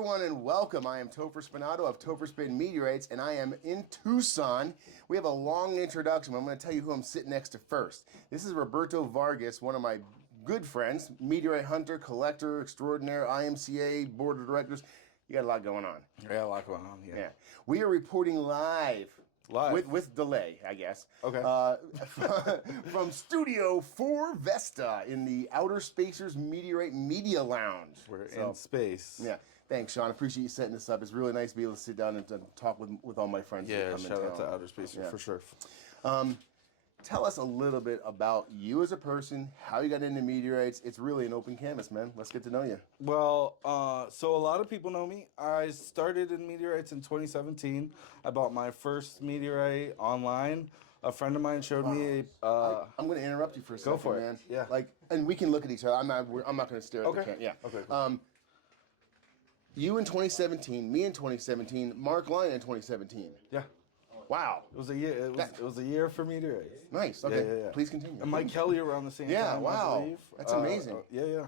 everyone, and welcome. I am Topher Spinato of Topher Spin Meteorites, and I am in Tucson. We have a long introduction, but I'm going to tell you who I'm sitting next to first. This is Roberto Vargas, one of my good friends, meteorite hunter, collector, extraordinaire, IMCA, board of directors. You got a lot going on. Yeah, a lot going on, yeah. We are reporting live. With delay, I guess. Okay. From Studio 4 Vesta in the Outer Spacers Meteorite Media Lounge. We're in space. Yeah. Thanks, Sean. I appreciate you setting this up. It's really nice to be able to sit down and talk with all my friends. Yeah, shout out to Outer Spacers for sure. Tell us a little bit about you as a person, how you got into meteorites. It's really an open canvas, man. Let's get to know you. Well, so a lot of people know me. I started in meteorites in 2017. I bought my first meteorite online. A friend of mine showed me. I'm going to interrupt you for a second, go for it, man. Yeah. And we can look at each other. I'm not going to stare at the camera. Yeah. Okay. Cool. You in 2017, me in 2017, Mark Lyon in 2017. Yeah. Wow. It was a year. It was a year for meteorites. Nice. Okay. Yeah. Please continue. And Mike Kelly around the same time. Yeah. Wow. I believe. That's amazing. Yeah.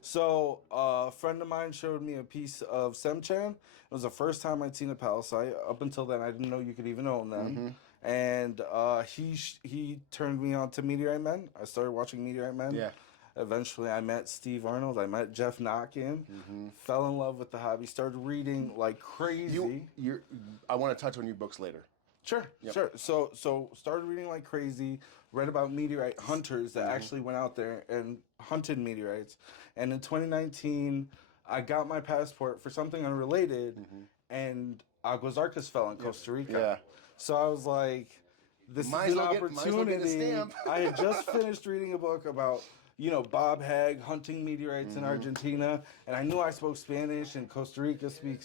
So a friend of mine showed me a piece of Semchan. It was the first time I'd seen a palisite. Up until then, I didn't know you could even own them. Mm-hmm. And he turned me on to Meteorite Men. I started watching Meteorite Men. Yeah. Eventually, I met Steve Arnold. I met Geoff Notkin. Mm-hmm. Fell in love with the hobby. Started reading like crazy. I want to touch on your books later. Sure. So started reading like crazy, read about meteorite hunters that actually went out there and hunted meteorites. And in 2019, I got my passport for something unrelated, and Aguas Zarcas fell in Costa Rica. Yeah. So I was like, this is an opportunity. I had just finished reading a book about Bob Hagg hunting meteorites in Argentina, and I knew I spoke Spanish, and Costa Rica speak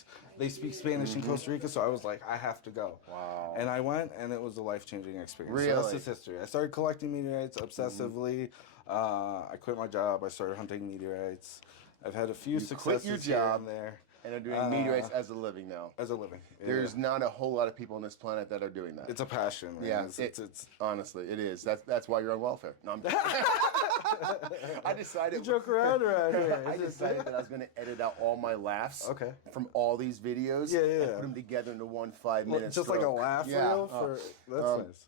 Spanish in Costa Rica, so I was like, I have to go. Wow. And I went, and it was a life-changing experience. Really? So that's just history. I started collecting meteorites obsessively. I quit my job. I started hunting meteorites. I've had a few successes quit your job here and there. And are doing meteorites as a living now. As a living. Yeah. There's not a whole lot of people on this planet that are doing that. It's a passion. Man. Yeah, it's honestly, it is. That's why you're on welfare. No, I'm I decided. You joke around here. I decided that I was going to edit out all my laughs from all these videos and put them together into one 5-minute just stroke. like a laugh reel? That's nice.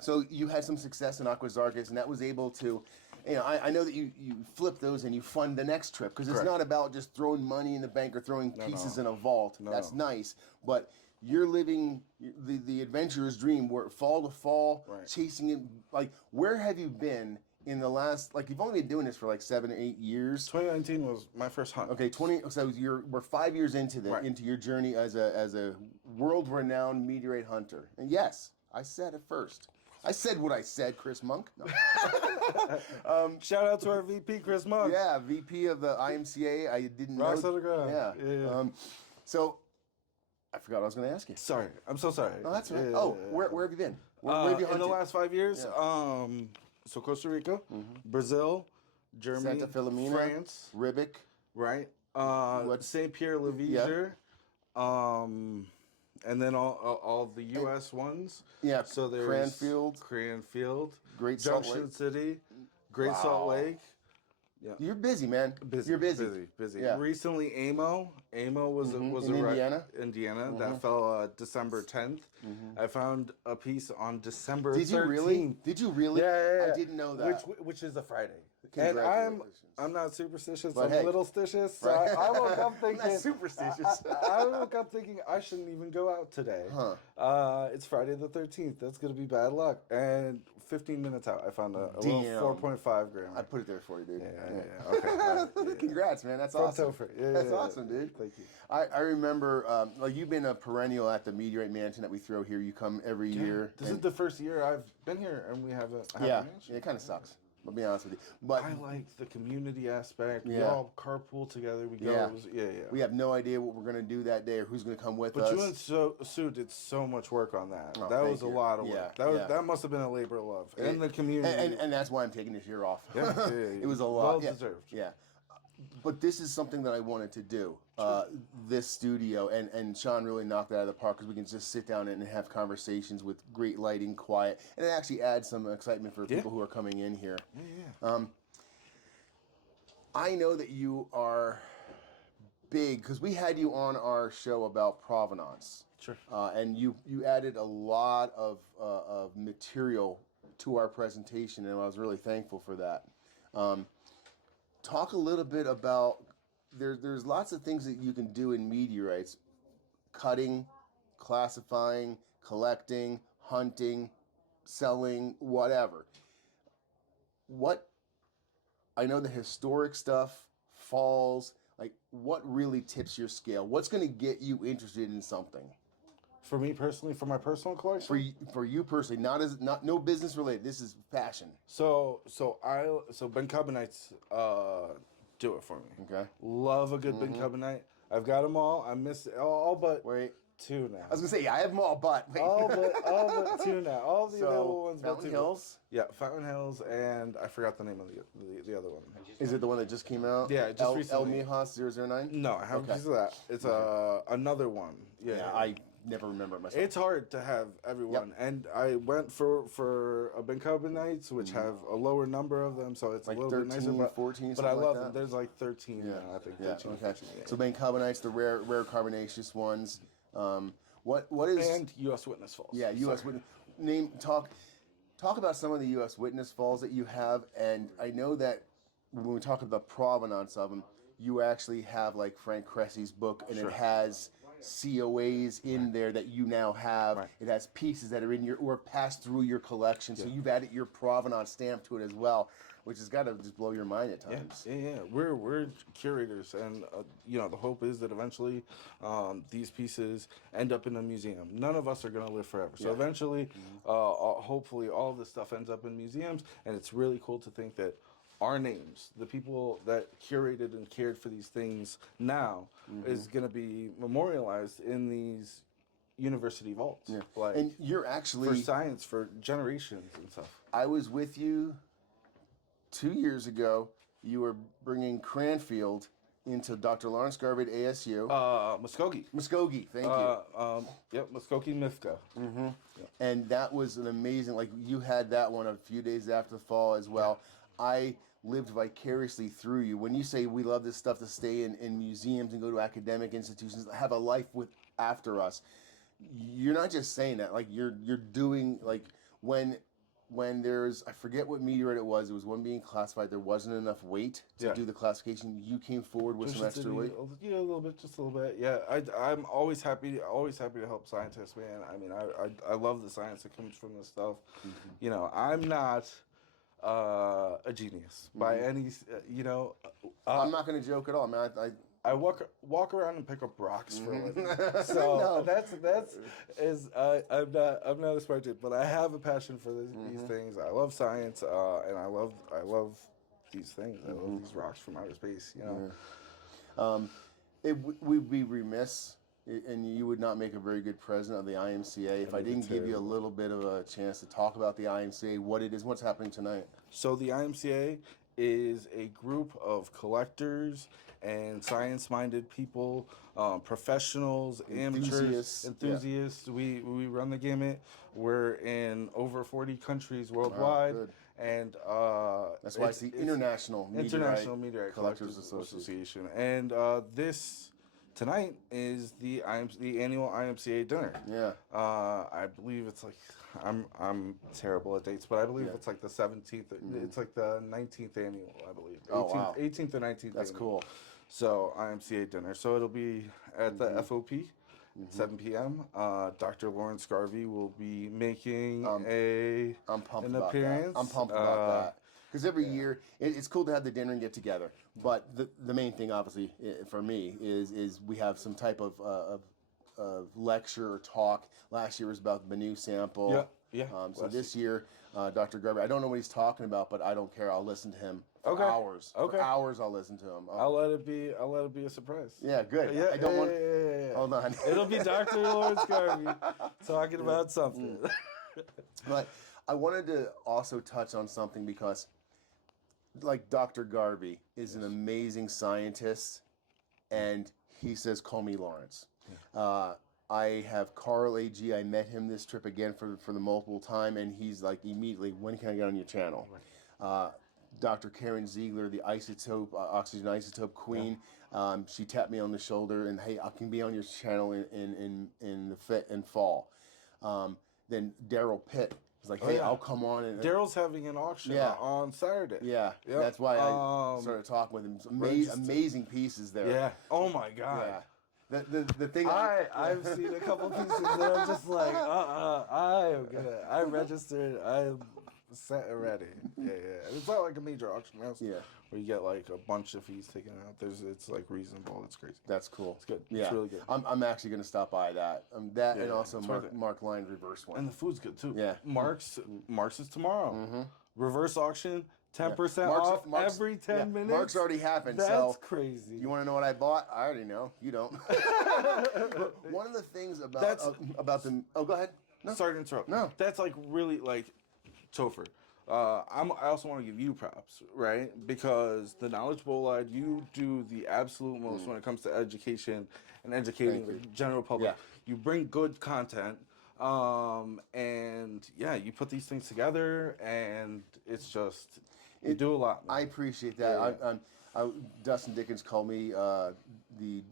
So you had some success in Aguas Zarcas, and that was able to, I know that you flip those and you fund the next trip, because it's not about just throwing money in the bank or throwing pieces in a vault. That's nice, but you're living the adventurer's dream, where fall to fall, chasing it. Like, where have you been in the last, you've only been doing this for 7 or 8 years. 2019 was my first hunt. Okay, so we're 5 years into your journey as a world-renowned meteorite hunter. And yes, I said it first. I said what I said, Chris Monk. No. Shout out to our VP, Chris Monk. Yeah, VP of the IMCA. I didn't know. Rocks on the ground. Yeah. So, I forgot what I was going to ask you. Sorry. I'm so sorry. No, that's right. Where have you been? Where have you hunted? In the last 5 years? So Costa Rica, Brazil, Germany, Santa Filomena, France. Ribic. Right. St. Pierre Le Vizier. And then all the U.S. ones. Yeah. So there's Cranfield, Great Salt Junction Lake. City, Great Salt Lake. Yeah. You're busy, man. You're busy. Yeah. Recently, AMO was in Indiana. That fell December 10th. I found a piece on December 13th. Did you really? Yeah. I didn't know that. Which is a Friday. And I'm not superstitious. But I'm a little stitious. So I woke up thinking. I'm not superstitious. I woke up thinking I shouldn't even go out today. It's Friday the 13th. That's gonna be bad luck. And 15 minutes out, I found a little 4.5 gram. I put it there for you, dude. Yeah. Okay. Congrats, man. That's awesome. Topher. That's awesome, dude. Thank you. I remember, you've been a perennial at the Meteorite Mansion that we throw here. You come every year. This is the first year I've been here, and we have a mansion. It kind of sucks. I'll be honest with you. But I like the community aspect. We all carpool together. We go. We have no idea what we're going to do that day or who's going to come with us. But you and Sue did so much work on that. That was a lot of work. That must have been a labor of love. And the community. And that's why I'm taking this year off. Yeah. It was a lot. Well deserved. Yeah. But this is something that I wanted to do, this studio, and Sean really knocked it out of the park, because we can just sit down and have conversations with great lighting, quiet, and it actually adds some excitement for people who are coming in here. Yeah. I know that you are big because we had you on our show about provenance. Sure. And you added a lot of material to our presentation, and I was really thankful for that. Talk a little bit about there's lots of things that you can do in meteorites: cutting, classifying, collecting, hunting, selling, whatever. What I know the historic stuff, falls, like what really tips your scale? What's going to get you interested in something? For me personally, for my personal collection. For you personally, not no business related. This is passion. So Bencubbinites do it for me. Okay. Love a good Bencubbinite. I've got them all. I miss all but two now. I was gonna say I have them all, but wait. all but two now. All the available ones. Fountain Hills. Yeah, Fountain Hills, and I forgot the name of the other one. Is it the one that just came out? Yeah, just recently. El Mijas 009? No, I have a piece of that. It's another one. Yeah, I never remember it myself. It's hard to have everyone, and I went for a Bencubbinites, which have a lower number of them, so it's like a little 13, bit nicer. But 14, but I love them. that. There's like 13 now, I think. 13, okay. 14, yeah. So Bencubbinites, the rare carbonaceous ones. What is and U.S. Witness Falls? Yeah, U.S. Witness. Talk about some of the U.S. Witness Falls that you have, and I know that when we talk about the provenance of them, you actually have like Frank Cressy's book, and it has COAs in there that you now have. Right. It has pieces that are in your or passed through your collection, so you've added your provenance stamp to it as well, which has got to just blow your mind at times. Yeah. We're curators, and the hope is that eventually these pieces end up in a museum. None of us are going to live forever, so eventually, hopefully, all of this stuff ends up in museums, and it's really cool to think that our names, the people that curated and cared for these things now, is going to be memorialized in these university vaults. Yeah. Like, and you're actually for science for generations and stuff. I was with you 2 years ago. You were bringing Cranfield into Dr. Lawrence Garvey at ASU. Muskogee, thank you. Yep, Muskogee Mifka. Mm-hmm. Yep. And that was an amazing, like you had that one a few days after the fall as well. Yeah. I lived vicariously through you. When you say we love this stuff to stay in museums and go to academic institutions, have a life after us, you're not just saying that. Like you're doing, like when there's, I forget what meteorite it was one being classified, there wasn't enough weight to do the classification. You came forward with some extra weight. Yeah, just a little bit. Yeah, I'm always happy to help scientists, man. I mean, I love the science that comes from this stuff. Mm-hmm. I'm not a genius by any, I'm not going to joke at all, man. I walk around and pick up rocks for a living. So I'm not a smart dude, but I have a passion for these things. I love science, and I love these things. I love these rocks from outer space. We'd be remiss, and you would not make a very good president of the IMCA if I didn't give you a little bit of a chance to talk about the IMCA, what it is, what's happening tonight. So the IMCA is a group of collectors and science-minded people, professionsionals, amateurs, enthusiasts. Yeah. We run the gamut. We're in over 40 countries worldwide. Wow, and that's why it's the International Meteorite Collectors Association. And this tonight is the annual IMCA dinner. Yeah. I believe it's like I'm terrible at dates, but I believe it's like the 17th. It's like the 19th annual, I believe. 18th or 19th. That's annual. Cool. So IMCA dinner. So it'll be at the FOP. 7 p.m. Dr. Lawrence Garvey will be making an appearance. I'm pumped about that. Because every year, it's cool to have the dinner and get together. But the main thing, obviously, for me, is we have some type of lecture or talk. Last year was about the Bennu sample. Yeah. So this year, Dr. Garvey, I don't know what he's talking about, but I don't care. I'll listen to him. For hours. Okay. For hours I'll listen to him. I'll let it be a surprise. Yeah, good. I don't want. Hold on. It'll be Dr. Lawrence Garvey talking about something. But I wanted to also touch on something because, like, Dr. Garvey is an amazing scientist, and he says, "Call me Lawrence." I have Carl A.G. I met him this trip again for the multiple time, and he's like immediately, "When can I get on your channel?" Dr. Karen Ziegler, the oxygen isotope queen, She tapped me on the shoulder and, hey, I can be on your channel in fall. Then Daryl Pitt was like, hey, I'll come on. And Daryl's having an auction on Saturday. Yeah, that's why I started talking with him. Amazing pieces there. Yeah. Oh my God. Yeah. The thing I've seen a couple pieces that I'm just like, I am good. I registered. I'm set and ready. Yeah. It's not like a major auction house. Yeah. Where you get like a bunch of fees taken out. It's like reasonable. It's crazy. That's cool. It's good. Yeah. It's really good. I'm actually going to stop by that. And also Mark Lyne's reverse one. And the food's good too. Yeah. Mark's is tomorrow. Mm-hmm. Reverse auction, 10% off every 10 minutes. Mark's already happened. That's crazy. You want to know what I bought? I already know. You don't. One of the things about the... Oh, go ahead. No. Sorry to interrupt. No. That's like really like Topher. I also want to give you props, right? Because the Knowledge Bowl, you do the absolute most when it comes to education and educating the general public. Yeah. You bring good content, and you put these things together, and it's just you do a lot. Man. I appreciate that. Yeah. Dustin Dickens called me the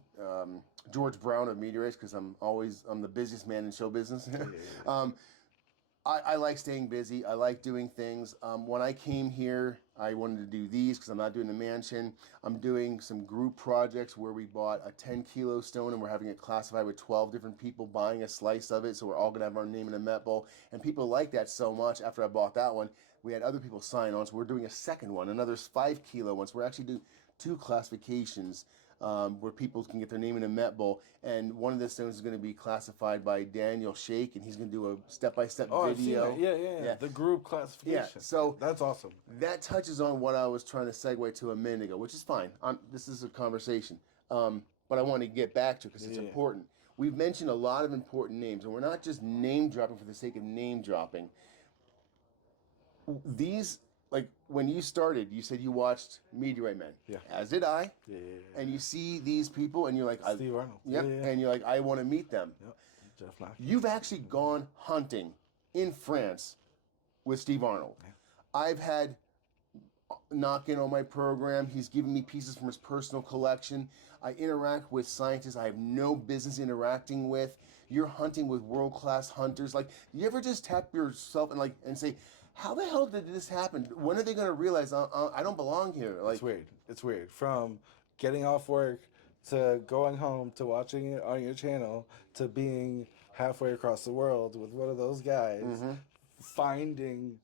George Brown of Meteorites because I'm the busiest man in show business. I like staying busy. I like doing things. When I came here, I wanted to do these because I'm not doing the mansion. I'm doing some group projects where we bought a 10-kilo stone and we're having it classified with 12 different people buying a slice of it. So we're all going to have our name in a Met Bowl. And people like that so much after I bought that one. We had other people sign on. So we're doing a second one, another 5-kilo one. So we're actually doing 2 classifications where people can get their name in a Met Bowl. And one of the stones is going to be classified by Daniel Shake, and he's going to do a step-by-step video. Yeah. The group classification. Yeah, so that's awesome. That touches on what I was trying to segue to a minute ago, which is fine. This is a conversation. But I want to get back to it because it's important. We've mentioned a lot of important names, and we're not just name-dropping for the sake of name-dropping. These... Like, when you started, you said you watched Meteorite Men. Yeah. As did I. Yeah. And you see these people, and you're like... Steve Arnold. Yep. Yeah. And you're like, I want to meet them. Yep. Geoff Notkin. You've actually gone hunting in France with Steve Arnold. Yeah. I've had Notkin on my program. He's given me pieces from his personal collection. I interact with scientists I have no business interacting with. You're hunting with world-class hunters. Like, you ever just tap yourself and say... How the hell did this happen? When are they going to realize I don't belong here? Like, It's weird. From getting off work to going home to watching it on your channel to being halfway across the world with one of those guys, finding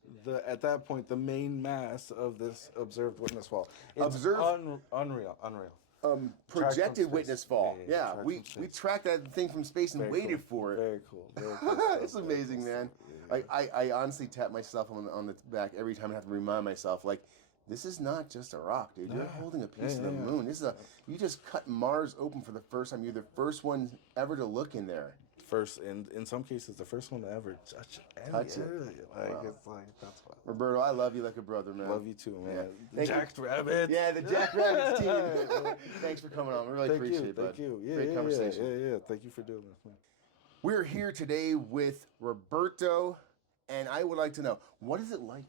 at that point the main mass of this observed witness fall. It's unreal. Projected witness fall. Yeah, we tracked that thing from space and waited for it. Very cool. It's amazing, man. I honestly tap myself on the back every time I have to remind myself, like, this is not just a rock, dude. You're holding a piece of the moon. This is you just cut Mars open for the first time. You're the first one ever to look in there. First, in some cases, the first one to ever touch it. Like, it's like, that's what. Roberto, I love you like a brother, man. Love you too, man. Yeah. The Jacked Rabbit. Yeah, the Jacked Rabbits team. Thanks for coming on. We really appreciate it, bud. Thank you. Great conversation. Yeah. Thank you for doing this, man. We're here today with Roberto, and I would like to know, what is it like?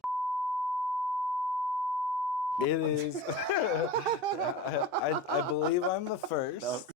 It is. I believe I'm the first.